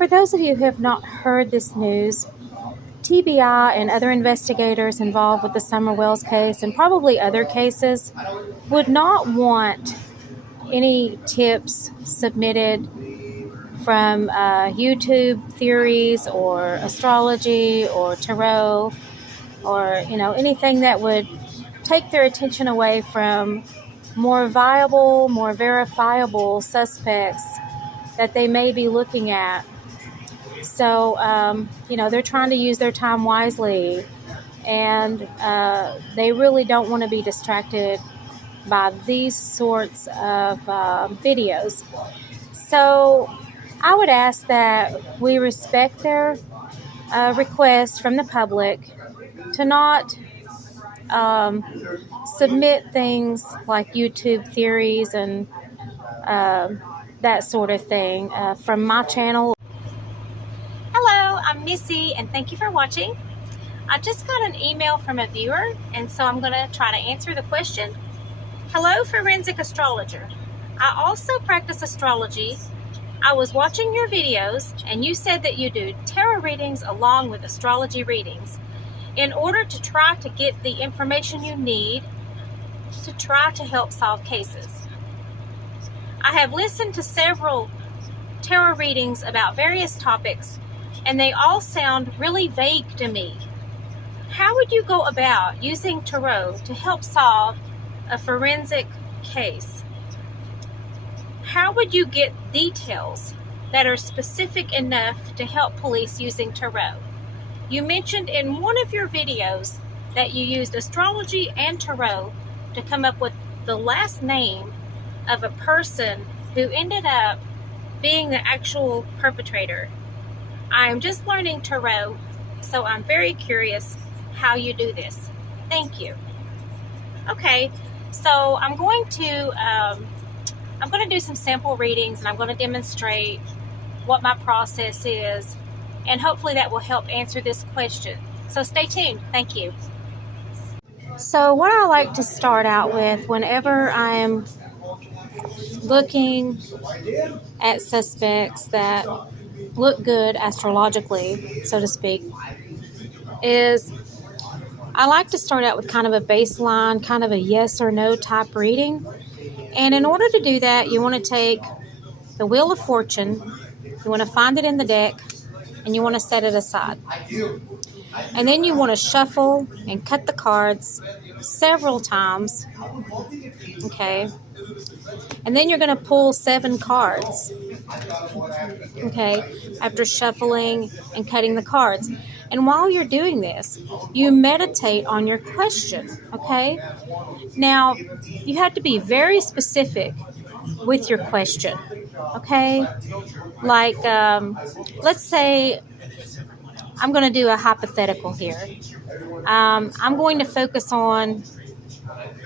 For those of you who have not heard this news, TBI and other investigators involved with the Summer Wells case and probably other cases would not want any tips submitted from YouTube theories or astrology or tarot or anything that would take their attention away from more viable, more verifiable suspects that they may be looking at. So, they're trying to use their time wisely, and they really don't want to be distracted by these sorts of videos. So, I would ask that we respect their requests from the public to not submit things like YouTube theories and that sort of thing from my channel. Hello, I'm Missy, and thank you for watching. I just got an email from a viewer, and so I'm going to try to answer the question. Hello, forensic astrologer. I also practice astrology. I was watching your videos, and you said that you do tarot readings along with astrology readings in order to try to get the information you need to try to help solve cases. I have listened to several tarot readings about various topics, and they all sound really vague to me. How would you go about using tarot to help solve a forensic case? How would you get details that are specific enough to help police using tarot? You mentioned in one of your videos that you used astrology and tarot to come up with the last name of a person who ended up being the actual perpetrator. I am just learning tarot, so I'm very curious how you do this. Thank you. Okay, so I'm going to do some sample readings, and I'm going to demonstrate what my process is, and hopefully that will help answer this question. So stay tuned. Thank you. So what I like to start out with whenever I am looking at suspects that look good astrologically, so to speak, is I like to start out with kind of a baseline, kind of a yes or no type reading. And in order to do that, you want to take the Wheel of Fortune, you want to find it in the deck, and you want to set it aside. And then you want to shuffle and cut the cards several times, okay? And then you're going to pull 7 cards, okay, after shuffling and cutting the cards. And while you're doing this, you meditate on your question, okay? Now, you have to be very specific with your question, okay? Like, let's say I'm going to do a hypothetical here. I'm going to focus on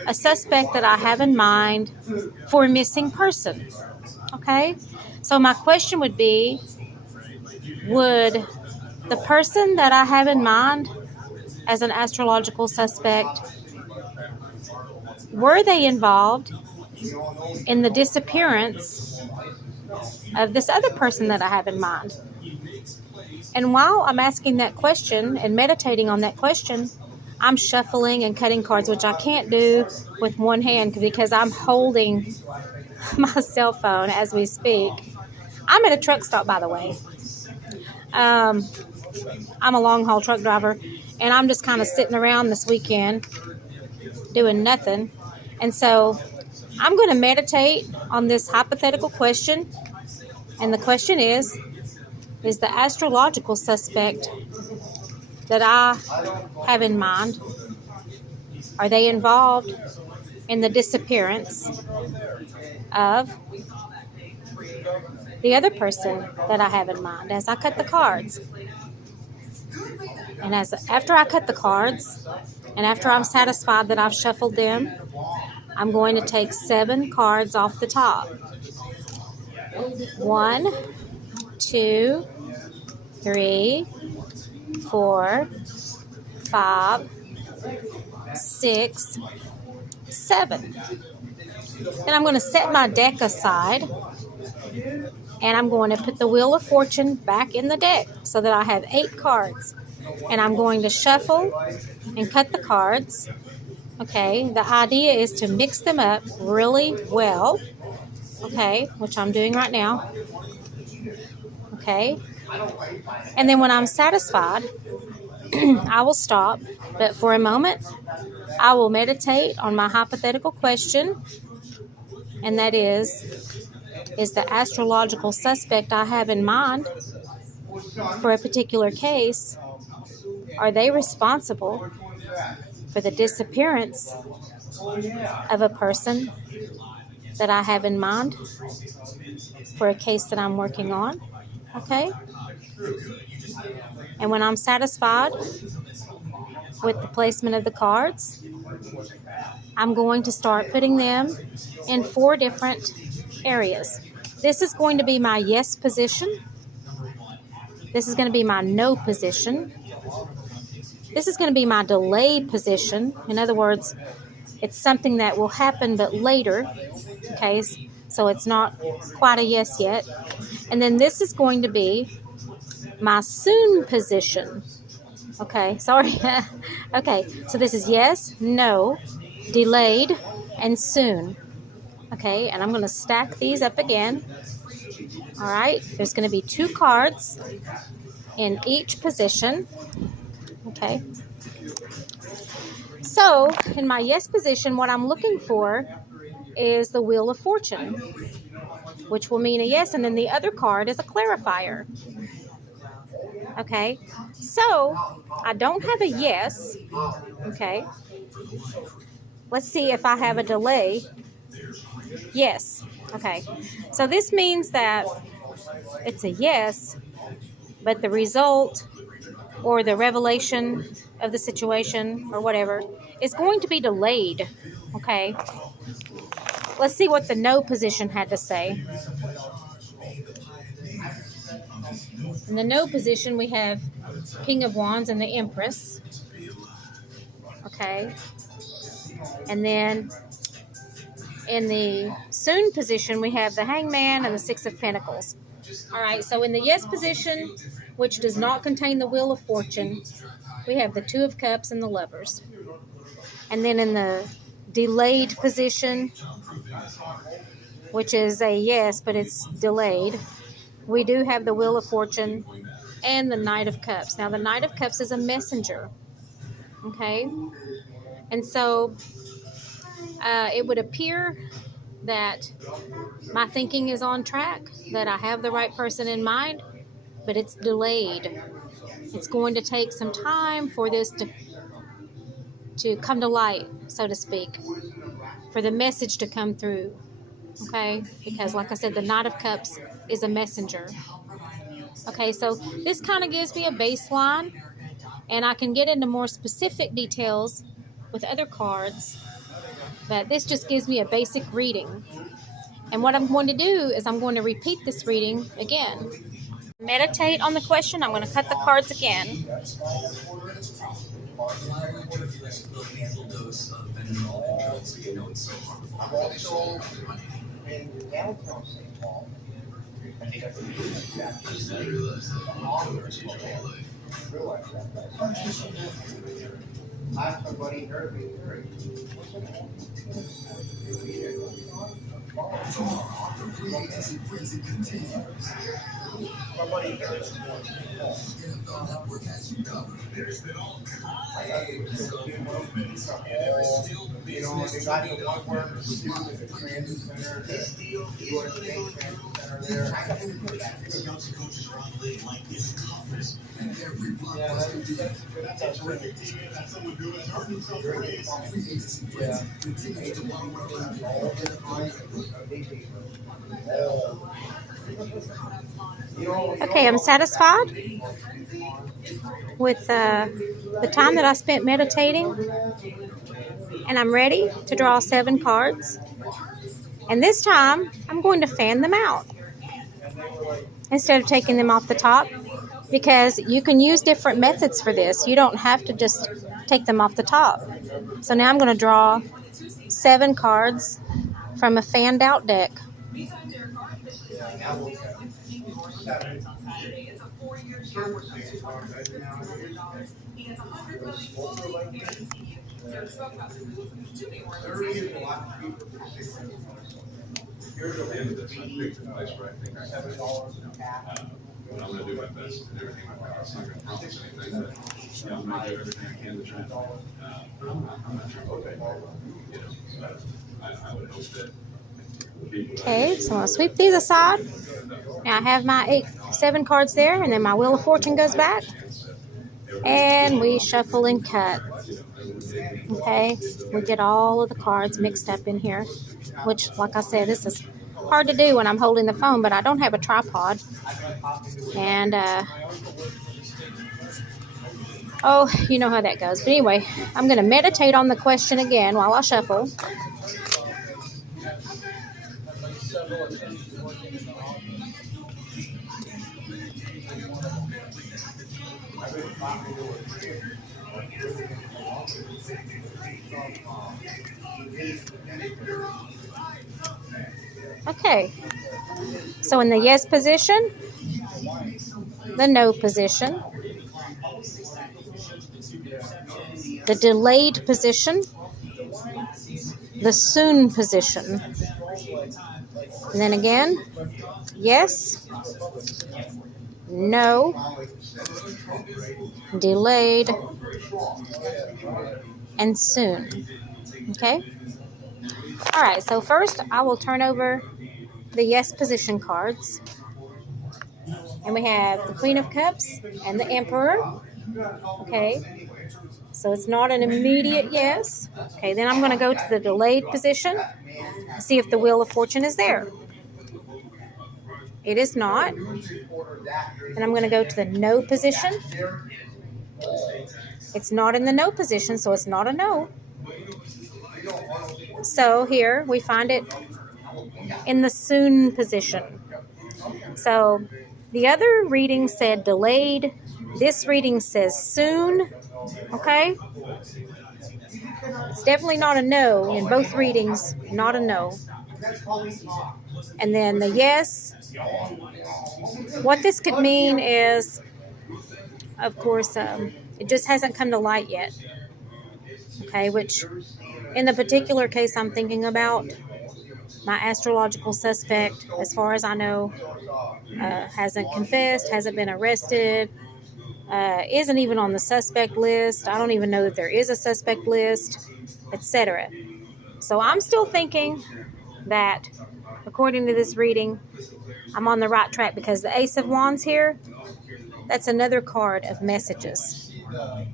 a suspect that I have in mind for a missing person, okay? So my question would be, would the person that I have in mind as an astrological suspect, were they involved in the disappearance of this other person that I have in mind? And while I'm asking that question and meditating on that question, I'm shuffling and cutting cards, which I can't do with one hand because I'm holding my cell phone as we speak. I'm at a truck stop, by the way. I'm a long-haul truck driver, and I'm just kind of sitting around this weekend doing nothing. And so I'm going to meditate on this hypothetical question. And the question is the astrological suspect that I have in mind, are they involved in the disappearance of the other person that I have in mind as I cut the cards? And after I cut the cards, and after I'm satisfied that I've shuffled them, I'm going to take 7 cards off the top. 1, 2, 3, 4, 5, 6, 7. Then I'm going to set my deck aside, And I'm going to put the Wheel of Fortune back in the deck so that I have 8 cards. And I'm going to shuffle and cut the cards. Okay, the idea is to mix them up really well. Okay, which I'm doing right now. Okay, and then when I'm satisfied, I will stop. But for a moment, I will meditate on my hypothetical question. And that is the astrological suspect I have in mind for a particular case, are they responsible for the disappearance of a person that I have in mind for a case that I'm working on? Okay? And when I'm satisfied with the placement of the cards, I'm going to start putting them in 4 different areas. This is going to be my yes position. This is going to be my no position. This is going to be my delay position. In other words, it's something that will happen but later. Okay, so it's not quite a yes yet. And then this is going to be my soon position. Okay, sorry. Okay, so this is yes, no, delayed, and soon. Okay, and I'm going to stack these up again. All right, there's going to be 2 cards in each position. Okay. So, in my yes position, what I'm looking for is the Wheel of Fortune, which will mean a yes, and then the other card is a clarifier. Okay, so I don't have a yes. Okay, let's see if I have a delay. Yes. Okay, so this means that it's a yes, but the result or the revelation of the situation or whatever is going to be delayed. Okay, let's see what the no position had to say. In the no position, we have King of Wands and the Empress. Okay. And then in the soon position, we have the Hangman and the 6 of Pentacles. All right, so in the yes position, which does not contain the Wheel of Fortune, we have the 2 of Cups and the Lovers. And then in the delayed position, which is a yes, but it's delayed, we do have the Wheel of Fortune and the Knight of Cups. Now, the Knight of Cups is a messenger, okay? And so it would appear that my thinking is on track, that I have the right person in mind, but it's delayed. It's going to take some time for this to come to light, so to speak, for the message to come through, okay? Because, like I said, the Knight of Cups is a messenger. Okay, so this kind of gives me a baseline, and I can get into more specific details with other cards, but this just gives me a basic reading. And what I'm going to do is I'm going to repeat this reading again. Meditate on the question. I'm going to cut the cards again. Okay, I'm satisfied with the time that I spent meditating, and I'm ready to draw 7 cards. And this time, I'm going to fan them out instead of taking them off the top, because you can use different methods for this. You don't have to just take them off the top. So now I'm going to draw 7 cards from a fanned out deck. But I'm going to do my best and everything I can. I'm not going to promise anything, but I'm going to do everything I can to try. I'm not sure what they are, but I would hope that people. Okay, so I'll sweep these aside. Now I have my 7 cards there, and then my Wheel of Fortune goes back. And we shuffle and cut. Okay, we get all of the cards mixed up in here, which, like I said, this is hard to do when I'm holding the phone, but I don't have a tripod. And, oh, you know how that goes. But anyway, I'm going to meditate on the question again while I shuffle. Okay, so in the yes position, the no position, the delayed position, the soon position, and then again, yes, no, delayed, and soon. Okay? All right, so first I will turn over the yes position cards. And we have the Queen of Cups and the Emperor. Okay, so it's not an immediate yes. Okay, then I'm going to go to the delayed position, see if the Wheel of Fortune is there. It is not. And I'm going to go to the no position. It's not in the no position, so it's not a no. So here we find it in the soon position. So the other reading said delayed. This reading says soon. Okay? It's definitely not a no in both readings, not a no. And then the yes. What this could mean is, of course, it just hasn't come to light yet. Okay, which in the particular case I'm thinking about, my astrological suspect, as far as I know, hasn't confessed, hasn't been arrested, isn't even on the suspect list. I don't even know that there is a suspect list, etc. So I'm still thinking that, according to this reading, I'm on the right track because the Ace of Wands here, that's another card of messages.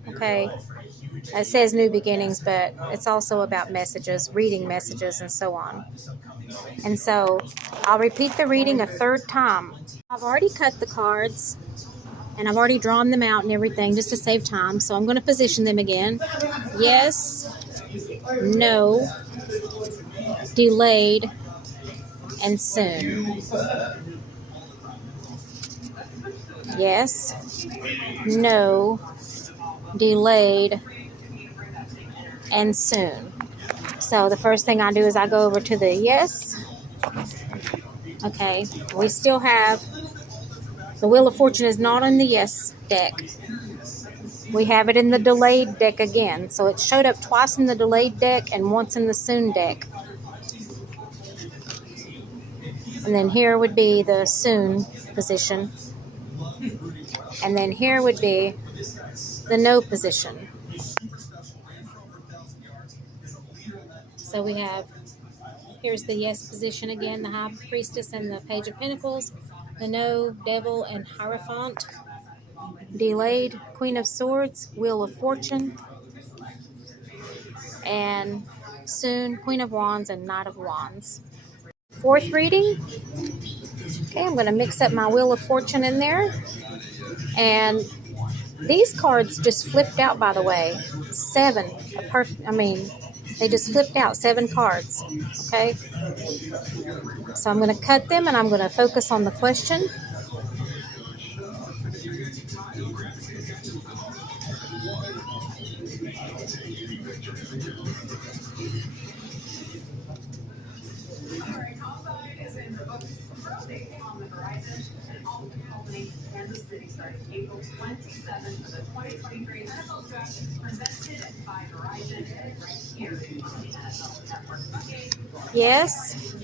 Okay? It says new beginnings, but it's also about messages, reading messages, and so on. And so I'll repeat the reading a third time. I've already cut the cards, and I've already drawn them out and everything just to save time. So I'm going to position them again. Yes, no, delayed, and soon. Yes, no, delayed, and soon. So the first thing I do is I go over to the yes. Okay, we still have the Wheel of Fortune is not on the yes deck. We have it in the delayed deck again. So it showed up twice in the delayed deck and once in the soon deck. And then here would be the soon position. And then here would be the no position. So we have, here's the yes position again, the High Priestess and the Page of Pentacles, the no, Devil, and Hierophant. Delayed, Queen of Swords, Wheel of Fortune, and soon, Queen of Wands and Knight of Wands. Fourth reading. Okay, I'm going to mix up my Wheel of Fortune in there. And these cards just flipped out, by the way. 7. They just flipped out 7 cards. Okay? So I'm going to cut them and I'm going to focus on the question. Yes,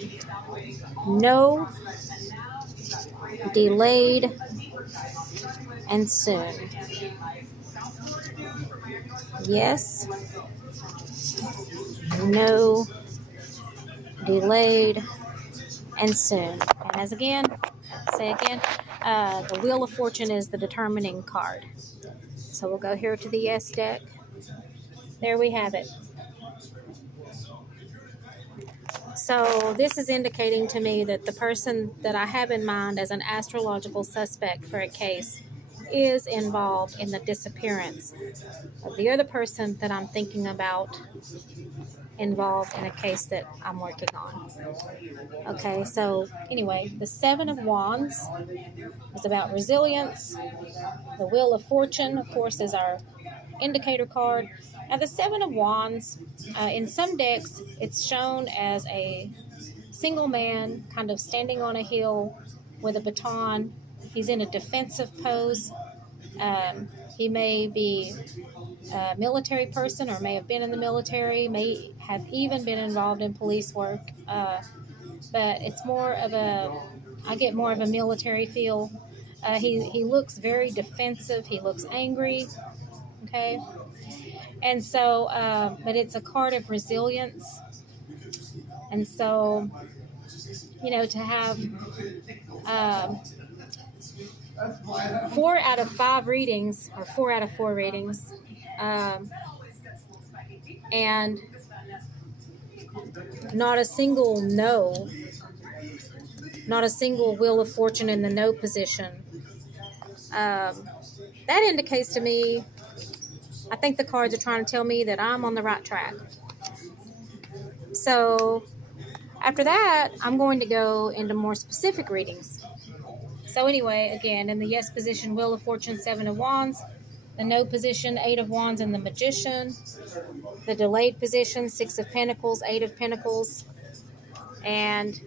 no, delayed, and soon. Yes, no, delayed, and soon. And as again, say again, the Wheel of Fortune is the determining card. So we'll go here to the yes deck. There we have it. So this is indicating to me that the person that I have in mind as an astrological suspect for a case is involved in the disappearance of the other person that I'm thinking about involved in a case that I'm working on. Okay, so anyway, the Seven of Wands is about resilience. The Wheel of Fortune, of course, is our indicator card. Now, the Seven of Wands, in some decks, it's shown as a single man kind of standing on a hill with a baton. He's in a defensive pose. He may be a military person or may have been in the military, may have even been involved in police work. But it's more of I get more of a military feel. He looks very defensive. He looks angry. Okay. And so, but it's a card of resilience. And so, to have 4 out of 5 readings, or 4 out of 4 readings, and not a single no, not a single Wheel of Fortune in the no position. That indicates to me, I think the cards are trying to tell me that I'm on the right track. So after that, I'm going to go into more specific readings. So anyway, again, in the yes position, Wheel of Fortune, Seven of Wands. The no position, Eight of Wands, and the Magician. The delayed position, Six of Pentacles, Eight of Pentacles. And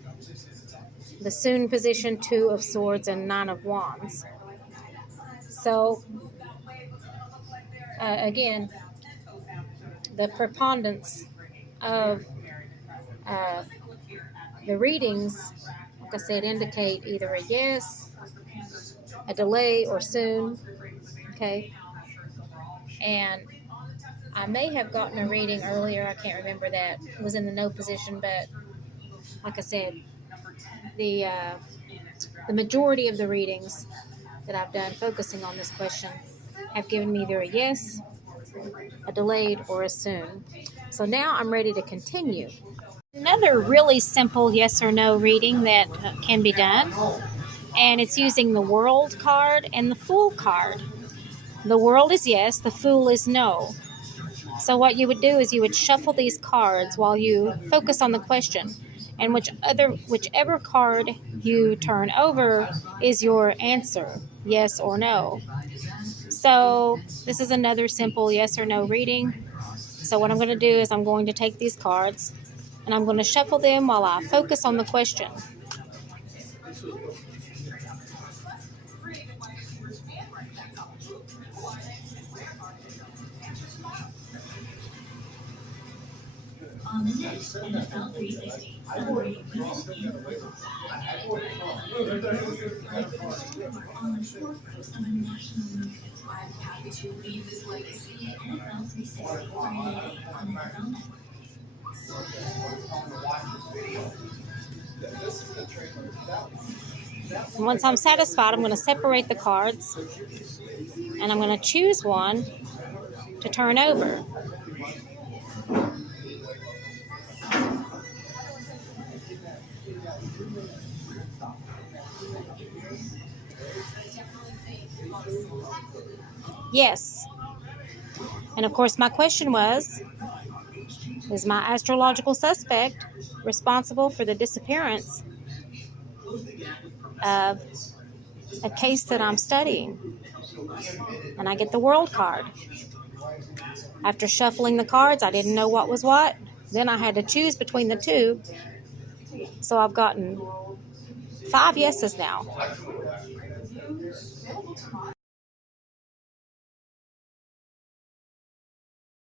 the soon position, Two of Swords, and Nine of Wands. So, again, the preponderance of the readings, like I said, indicate either a yes, a delay, or soon. Okay. And I may have gotten a reading earlier. I can't remember that. It was in the no position, but like I said, the majority of the readings that I've done focusing on this question have given me either a yes, a delayed, or a soon. So now I'm ready to continue. Another really simple yes or no reading that can be done, and it's using the World card and the Fool card. The World is yes, the Fool is no. So what you would do is you would shuffle these cards while you focus on the question, and whichever card you turn over is your answer, yes or no. So this is another simple yes or no reading. So what I'm going to do is I'm going to take these cards and I'm going to shuffle them while I focus on the question. On the next NFL 360, celebrating women's on the forefront of a national movement. I'm happy to lead this legacy. NFL 360 Friday on the NFL Network. And once I'm satisfied, I'm going to separate the cards and I'm going to choose one to turn over. Yes. And of course, my question was, is my astrological suspect responsible for the disappearance of a case that I'm studying? And I get the World card. After shuffling the cards, I didn't know what was what. Then I had to choose between the two. So I've gotten 5 yeses now. Available tomorrow.